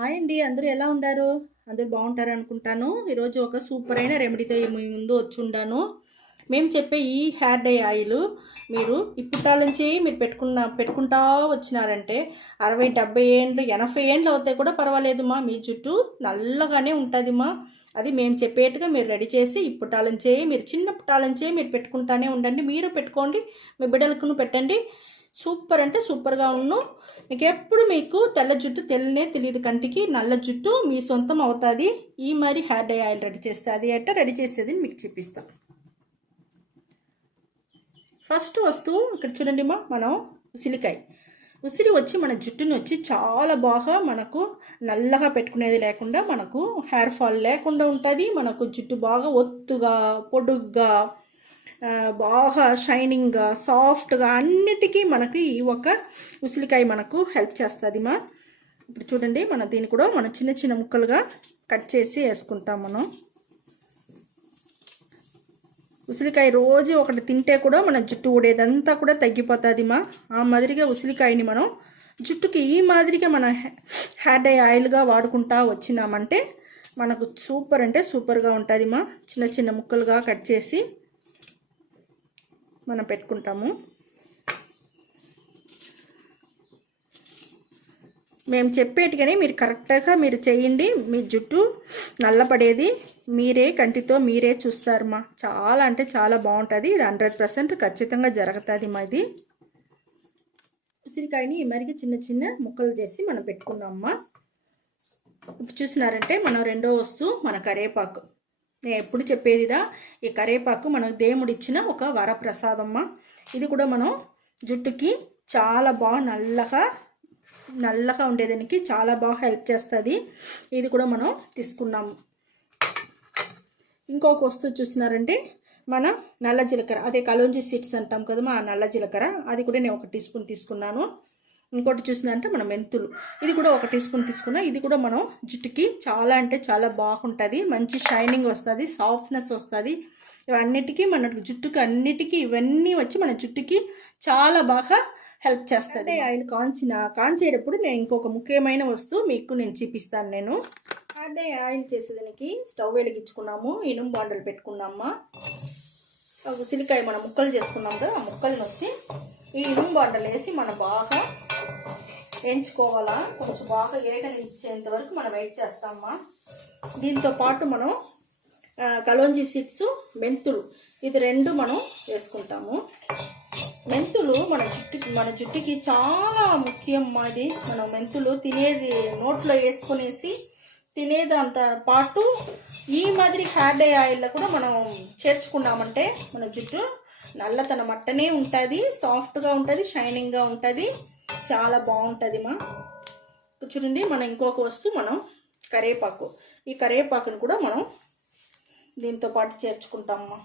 Hi అండి, అందరూ ఎలా ఉండారు? అందరూ బాగుంటారు అనుకుంటాను. ఈరోజు ఒక సూపర్ అయిన రెమెడీతో మీ ముందు వచ్చి ఉండాను. మేము చెప్పే ఈ హెయిర్ డై ఆయిల్ మీరు ఇప్పటి నుంచి మీరు పెట్టుకుంటా వచ్చినారంటే 60, 70 ఏండ్లు 80 ఏండ్లు అవుతాయి కూడా పర్వాలేదుమా, మీ జుట్టు నల్లగానే ఉంటుందిమా. అది మేము చెప్పేట్టుగా మీరు రెడీ చేసి ఇప్పటాలంచే మీరు చిన్న పుట్టాలంచే మీరు పెట్టుకుంటానే ఉండండి. మీరు పెట్టుకోండి, మీ బిడ్డలకు పెట్టండి. సూపర్ అంటే సూపర్గా ఉన్ను. మీకు ఎప్పుడు మీకు తెల్ల జుట్టు తెలియదు, కంటికి నల్ల జుట్టు మీ సొంతం అవుతుంది. ఈ మరి హెయిర్ డై ఆయిల్ రెడీ చేస్తే అది ఎట్ట రెడీ చేసేది మీకు చూపిస్తాం. ఫస్ట్ వస్తువు ఇక్కడ చూడండి మనం ఉసిరి వచ్చి మన జుట్టుని వచ్చి చాలా బాగా మనకు నల్లగా పెట్టుకునేది లేకుండా మనకు హెయిర్ ఫాల్ లేకుండా ఉంటుంది. మనకు జుట్టు బాగా ఒత్తుగా పొడుగ్గా బాగా షైనింగ్గా సాఫ్ట్గా అన్నిటికీ మనకి ఈ ఒక ఉసిరికాయ మనకు హెల్ప్ చేస్తుంది మా. ఇప్పుడు చూడండి దీన్ని కూడా మనం చిన్న చిన్న ముక్కలుగా కట్ చేసి వేసుకుంటాం. మనం ఉసిరికాయ రోజు ఒకటి తింటే కూడా మన జుట్టు ఊడేదంతా కూడా తగ్గిపోతుంది మా. ఆ మాదిరిగా ఉసిరికాయని మనం జుట్టుకి ఈ మాదిరిగా మన హెయిర్ డై ఆయిల్గా వాడుకుంటా వచ్చినామంటే మనకు సూపర్ అంటే సూపర్గా ఉంటుంది మా. చిన్న చిన్న ముక్కలుగా కట్ చేసి మనం పెట్టుకుంటాము. మేము చెప్పేట్టుగానే మీరు కరెక్ట్గా మీరు చేయండి. మీ జుట్టు నల్లపడేది మీరే కంటితో మీరే చూస్తారు మా. చాలా అంటే చాలా బాగుంటుంది. ఇది 100% ఖచ్చితంగా జరుగుతుంది మా. ఇది ఉసిరికాయని మరిగి చిన్న చిన్న ముక్కలు చేసి మనం పెట్టుకున్నామమ్మా. ఇప్పుడు చూసినారంటే మనం రెండో వస్తువు మన కరివేపాకు. నేను ఎప్పుడు చెప్పేదిదా, ఈ కరివేపాకు మనకు దేవుడు ఇచ్చిన ఒక వరప్రసాదమ్మా. ఇది కూడా మనం జుట్టుకి చాలా బాగా నల్లగా ఉండేదానికి చాలా బాగా హెల్ప్ చేస్తుంది. ఇది కూడా మనం తీసుకున్నాము. ఇంకొక వస్తువు చూసినారంటే మన నల్ల జీలకర్ర, అదే కలోంజీ సీడ్స్ అంటాం కదమ్మా, ఆ నల్ల జీలకర్ర అది కూడా నేను 1 టీ స్పూన్ తీసుకున్నాను. ఇంకోటి చూసిందంటే మన మెంతులు, ఇది కూడా 1 టీ స్పూన్ తీసుకున్నా. ఇది కూడా మనం జుట్టుకి చాలా అంటే చాలా బాగుంటుంది. మంచి షైనింగ్ వస్తుంది, సాఫ్ట్నెస్ వస్తుంది. ఇవన్నిటికీ మన జుట్టుకి అన్నిటికీ ఇవన్నీ వచ్చి మన జుట్టుకి చాలా బాగా హెల్ప్ చేస్తుంది. ఆయిల్ కాంచేటప్పుడు నేను ఇంకొక ముఖ్యమైన వస్తువు మీకు నేను చూపిస్తాను. నేను అదే ఆయిల్ చేసేదానికి స్టవ్ వెలిగించుకున్నాము, ఇనుము బాండలు పెట్టుకున్నామా. ఉసిరికాయ మనం ముక్కలు చేసుకున్నాం కదా, ఆ ముక్కలను వచ్చి ఈ ఇనుము బాండలు వేసి మనం బాగా వేయించుకోవాలా. కొంచెం బాగా ఏగని ఇచ్చేంత వరకు మనం వెయిట్ చేస్తామా. దీంతో పాటు మనం కలోంజీ సీడ్స్, మెంతులు, ఇది 2 మనం వేసుకుంటాము. మెంతులు మన జుట్టుకి చాలా ముఖ్యం మాది. మనం మెంతులు తినేది నోట్లో వేసుకునేసి తినేదంత పాటు ఈ మాదిరి హెయిర్ డై ఆయిల్లో కూడా మనం చేర్చుకున్నామంటే మన జుట్టు నల్లతనం అట్టనే ఉంటుంది, సాఫ్ట్గా ఉంటుంది, షైనింగ్గా ఉంటుంది, చాలా బాగుంటుంది మా. చూడండి మనం ఇంకొక వస్తువు మనం కరివేపాకు, ఈ కరివేపాకును కూడా మనం దీంతో పాటు చేర్చుకుంటామమ్మా.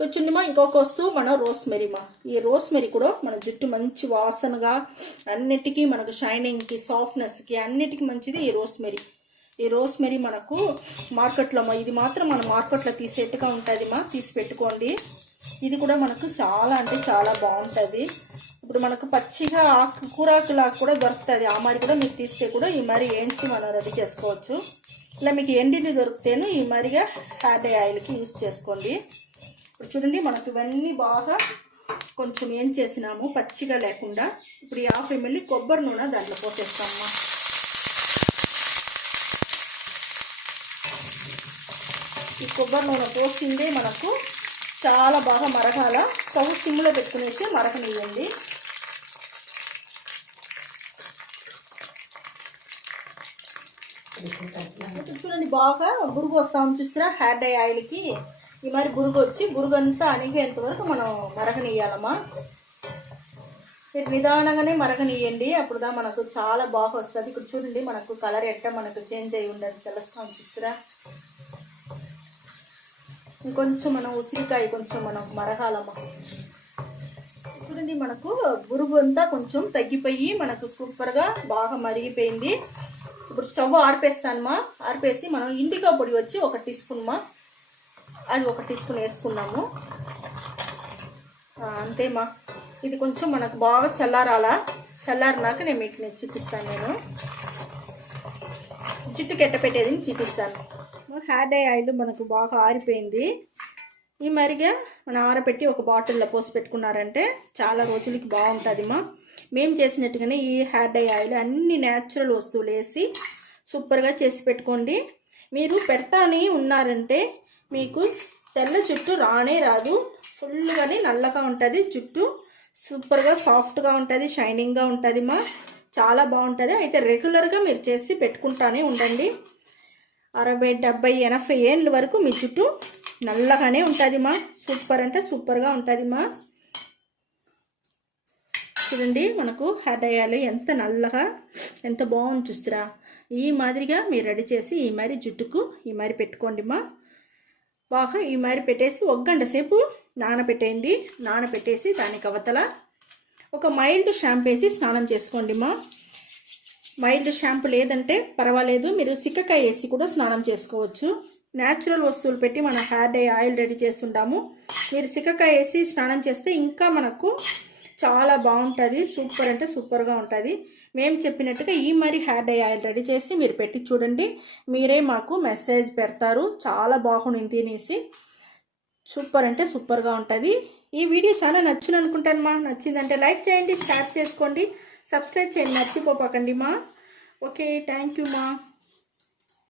వచ్చిందిమా ఇంకొక వస్తువు మన రోస్మెరీమా. ఈ రోస్మెరీ కూడా మన జుట్టు మంచి వాసనగా అన్నిటికీ మనకు షైనింగ్కి సాఫ్ట్నెస్కి అన్నిటికీ మంచిది ఈ రోస్మెరీ. ఈ రోస్మెరీ మనకు మార్కెట్లో ఇది మాత్రం మన మార్కెట్లో తీసేట్టుగా ఉంటుంది మా, తీసి పెట్టుకోండి. ఇది కూడా మనకు చాలా అంటే చాలా బాగుంటుంది. ఇప్పుడు మనకు పచ్చిగా కూరాకులాగా కూడా దొరుకుతుంది. ఆ మరి కూడా మీరు తీస్తే కూడా ఈ మరి ఏంచి మనం రెడీ చేసుకోవచ్చు. ఇలా మీకు ఎండిది దొరికితేను ఈ మరిగా హెయిర్ డై ఆయిల్కి యూజ్ చేసుకోండి. ఇప్పుడు చూడండి మనకు ఇవన్నీ బాగా కొంచెం ఏం చేసినాము పచ్చిగా లేకుండా. ఇప్పుడు 50 ml కొబ్బరి నూనె దాంట్లో పోసేస్తామమ్మా. ఈ కొబ్బరి నూనె పోసిందే మనకు చాలా బాగా మరగాల. స్టవ్ సిమ్లో పెట్టుకునేసి మరగనియండి. చూడండి బాగా బురుగు వస్తామని చూస్తారా హెయిర్ డై ఆయిల్కి. ఈ మరి బురుగు అంతా అణిగేంత వరకు మనం మరగనియాలమ్మా. నిదానంగానే మరగనియండి, అప్పుడుదా మనకు చాలా బాగా వస్తుంది. ఇక్కడ చూడండి మనకు కలర్ ఎట్ట మనకు చేంజ్ అయ్యి ఉండదు, తెలుస్తామని చూస్తారా. ఇంకొంచెం మనం ఉసిరికాయ కొంచెం మనం మరగాలమ్మా. చూడండి మనకు బురుగు అంతా కొంచెం తగ్గిపోయి మనకు సూపర్గా బాగా మరిగిపోయింది. ఇప్పుడు స్టవ్ ఆర్పేస్తానమ్మా. ఆర్పేసి మనం ఇండికా పొడి వచ్చి 1 టీ స్పూన్ మా, అది 1 టీ స్పూన్ వేసుకున్నాము. అంతేమా. ఇది కొంచెం మనకు బాగా చల్లారాలా. చల్లారినాక నేను చూపిస్తాను. నేను జుట్టుకి ఎట్ట పెట్టేది చూపిస్తాను. హెయిర్ డై ఆయిల్ మనకు బాగా ఆరిపోయింది. ఈ మరిగా మనం ఆరబెట్టి ఒక బాటిల్లో పోసి పెట్టుకున్నారంటే చాలా రోజులకి బాగుంటుంది. మేము చేసినట్టుగానే ఈ హెయిర్ డై ఆయిల్ అన్ని న్యాచురల్ వస్తువులు వేసి సూపర్గా చేసి పెట్టుకోండి. మీరు పెడతానే ఉన్నారంటే మీకు తెల్ల జుట్టు రానే రాదు. ఫుల్గానే నల్లగా ఉంటుంది జుట్టు. సూపర్గా సాఫ్ట్గా ఉంటుంది, షైనింగ్గా ఉంటుంది. చాలా బాగుంటుంది. అయితే రెగ్యులర్గా మీరు చేసి పెట్టుకుంటానే ఉండండి. 60, 70, 80 ఏళ్ళ వరకు మీ జుట్టు నల్లగానే ఉంటుంది. సూపర్ అంటే సూపర్గా ఉంటుంది. చూడండి మనకు హెయిర్ డై ఆయిల్ ఎంత నల్లగా ఎంత బాగుంది చూస్తారా. ఈ మాదిరిగా మీరు రెడీ చేసి ఈ మరి జుట్టుకు ఈ మరి పెట్టుకోండి. బాగా ఈ మరి పెట్టేసి 1 గంట సేపు నానబెట్టేయండి. నానబెట్టేసి దానికి అవతల ఒక మైల్డ్ షాంపూ వేసి స్నానం చేసుకోండి. మైల్డ్ షాంపూ లేదంటే పర్వాలేదు, మీరు సిక్కకాయ వేసి కూడా స్నానం చేసుకోవచ్చు. న్యాచురల్ వస్తువులు పెట్టి మన హెయిర్ డై ఆయిల్ రెడీ చేసి ఉంటాము. మీరు సిక్కకాయ వేసి స్నానం చేస్తే ఇంకా మనకు చాలా బాగుంటుంది. సూపర్ అంటే సూపర్గా ఉంటుంది. మేము చెప్పినట్టుగా ఈ మరి హెయిర్ డై ఆయిల్ రెడీ చేసి మీరు పెట్టి చూడండి. మీరే మాకు మెసేజ్ పెడతారు చాలా బాగుంది తినేసి. సూపర్ అంటే సూపర్గా ఉంటుంది. ఈ వీడియో చాలా నచ్చింది అనుకుంటాను. నచ్చిందంటే లైక్ చేయండి, షేర్ చేసుకోండి, సబ్స్క్రైబ్ చేయండి, మర్చిపోకండి. Okay, thank you.